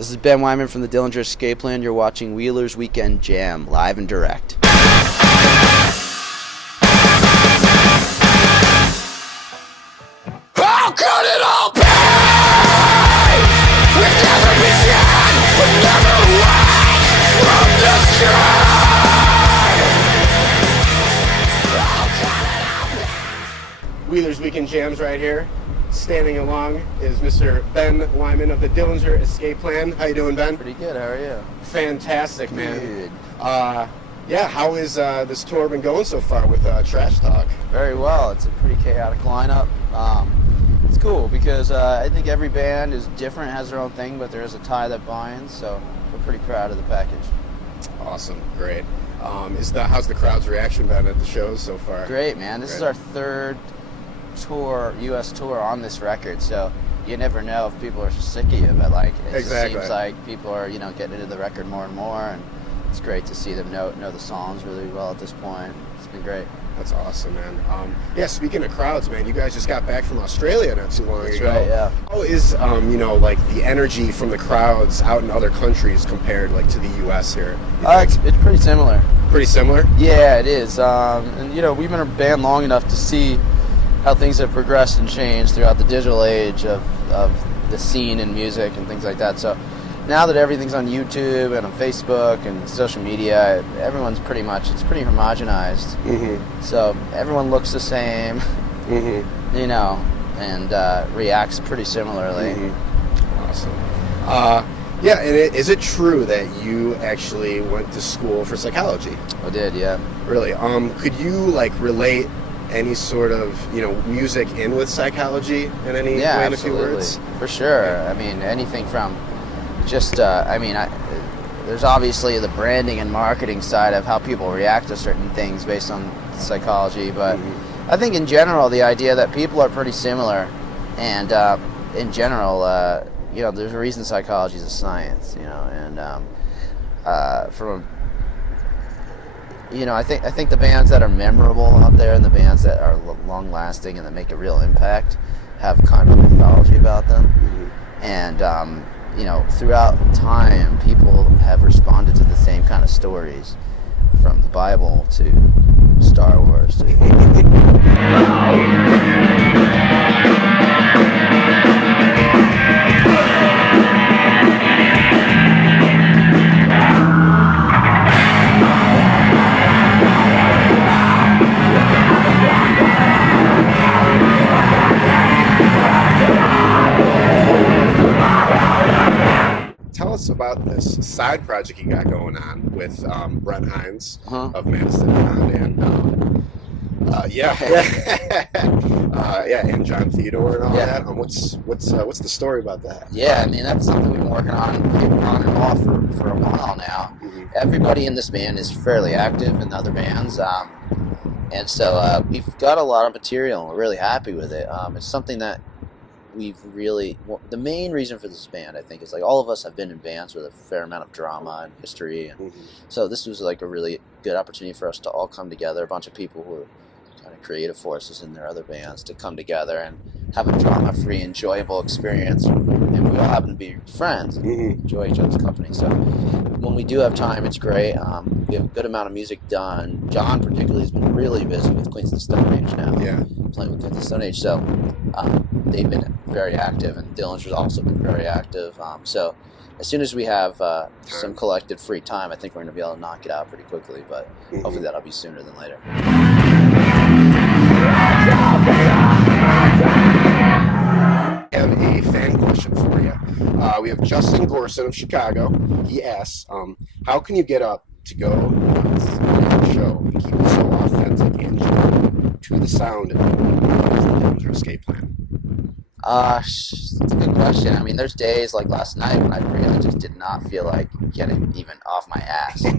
This is Ben Weinman from the Dillinger Escape Plan. You're watching Wheeler's Weekend Jam, live and direct. How could it all be? We've never begun, we've never went from the sky. Wheeler's Weekend Jams right here. Standing along is Mr. Ben Weinman of the Dillinger Escape Plan. How you doing, Ben? Pretty good. How are you? Fantastic, man. Good. Yeah, how is this tour been going so far with Trash Talk? Very well. It's a pretty chaotic lineup. It's cool because I think every band is different, has their own thing, but there is a tie that binds, so we're pretty proud of the package. Awesome, great. How's the crowd's reaction been at the shows so far? Great, man. This is our third tour, U.S. tour on this record, so you never know if people are sick of you, but like it just seems like people are, getting into the record more and more, and it's great to see them know the songs really well at this point. It's been great. That's awesome, man. Yeah, speaking of crowds, man, you guys just got back from Australia not too long ago. That's right, yeah. How is, like the energy from the crowds out in other countries compared, like, to the U.S. here? It's pretty similar. Pretty similar? Yeah, it is. And, we've been a band long enough to see how things have progressed and changed throughout the digital age of the scene and music and things like that. So now that everything's on YouTube and on Facebook and social media, everyone's pretty homogenized. Mm-hmm. So everyone looks the same, mm-hmm. And reacts pretty similarly. Mm-hmm. Awesome. Yeah, and is it true that you actually went to school for psychology? I did, yeah. Really? Could you relate any sort of music in with psychology in any way, in a few words? For sure. Yeah. I mean, anything from just there's obviously the branding and marketing side of how people react to certain things based on psychology, but mm-hmm. I think in general the idea that people are pretty similar, and in general there's a reason psychology is a science, and I think the bands that are memorable out there and the bands that are long-lasting and that make a real impact have kind of a mythology about them. Mm-hmm. And, throughout time, people have responded to the same kind of stories, from the Bible to Star Wars to... Tell us about this side project you got going on with Brent Hines of Mastodon and and John Theodore and all that. What's the story about that? Yeah, I mean, that's something we've been working on and off for a while now. Mm-hmm. Everybody in this band is fairly active in other bands, and so we've got a lot of material and we're really happy with it. It's something that the main reason for this band, I think, is all of us have been in bands with a fair amount of drama and history, and mm-hmm. so this was a really good opportunity for us to all come together, a bunch of people who are kind of creative forces in their other bands, to come together and have a drama-free, enjoyable experience, and we all happen to be friends and mm-hmm. enjoy each other's company. So when we do have time, it's great. We have a good amount of music done. John particularly has been really busy with Queens of the Stone Age now, playing with Queens of the Stone Age, so they've been very active, and Dillinger's also been very active. So as soon as we have some collected free time, I think we're going to be able to knock it out pretty quickly, but mm-hmm. hopefully that'll be sooner than later. I have a fan question for you. We have Justin Gorson of Chicago. He asks, how can you get up to go nuts on the show and keep it so authentic and true to the sound of the Dillinger Escape Plan? That's a good question. I mean, there's days like last night when I really just did not feel like getting even off my ass. I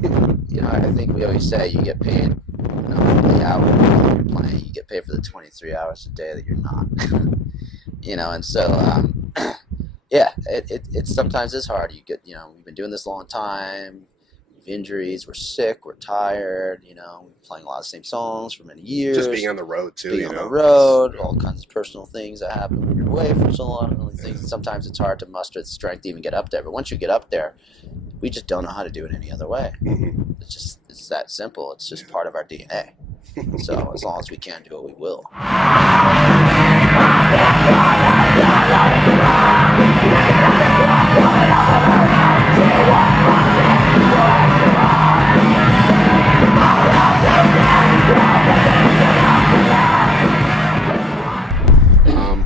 think we always say you get paid for the hour you're playing. You get paid for the 23 hours a day that you're not. And so, it sometimes is hard. You get, we've been doing this a long time. We have injuries. We're sick. We're tired. You know, we've been playing a lot of the same songs for many years. Just being on the road too. Being on the road, all kinds of personal things that happen when you're away for so long. And things. Sometimes it's hard to muster the strength to even get up there. But once you get up there, we just don't know how to do it any other way. Mm-hmm. It's that simple. It's just part of our DNA. So as long as we can do it, we will.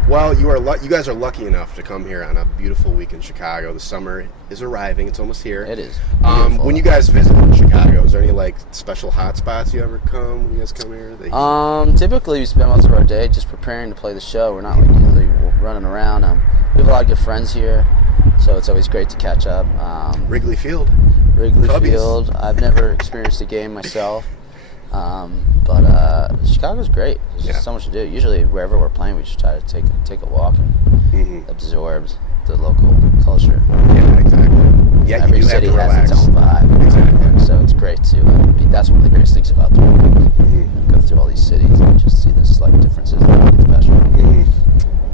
Well, you guys are lucky enough to come here on a beautiful week in Chicago. The summer is arriving; it's almost here. It is. When you guys visit Chicago, is there any like special hot spots you ever come when you guys come here? Typically we spend most of our day just preparing to play the show. We're not like usually running around. We have a lot of good friends here, so it's always great to catch up. Wrigley Field. Field. I've never experienced a game myself. But Chicago's great. There's just so much to do. Usually, wherever we're playing, we just try to take a walk and absorb the local culture. Yeah, exactly. Yeah, every city has its own vibe. Exactly. So it's great to. That's one of the greatest things about the world. Go through all these cities and just see the slight differences and make it special.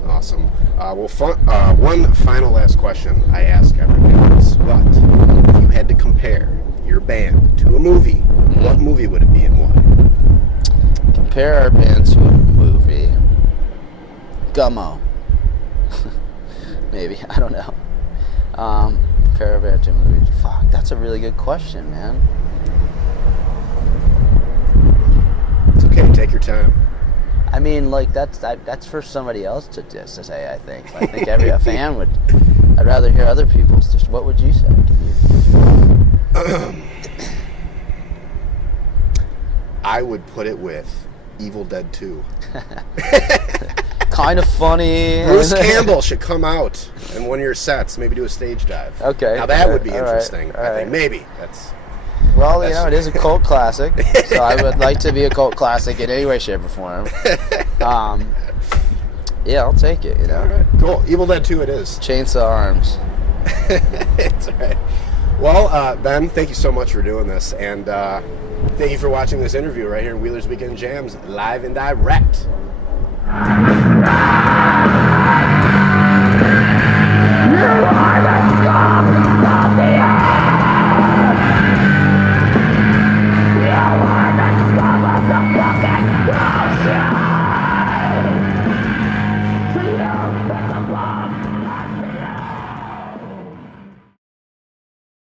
Awesome. One final last question I ask everybody else. But if you had to compare your band to a movie, what movie would it be and why? Compare our band to a movie. Gummo. Maybe. I don't know. Compare our band to a movie. Fuck, that's a really good question, man. It's okay. Take your time. I mean, like, that's for somebody else to say, I think. I think every fan would... I'd rather hear other people's. Just what would you say? I would put it with Evil Dead 2. Kind of funny. Bruce Campbell should come out in one of your sets, maybe do a stage dive. Okay. Now that would be interesting. All I right. think maybe that's. Well, you know, it is a cult classic, so I would like to be a cult classic in any way, shape, or form. Yeah, I'll take it. You know. All right. Cool. Evil Dead 2 it is. Chainsaw Arms. It's all right. Well, Ben, thank you so much for doing this, and thank you for watching this interview right here in Wheeler's Weekend Jams, live and direct.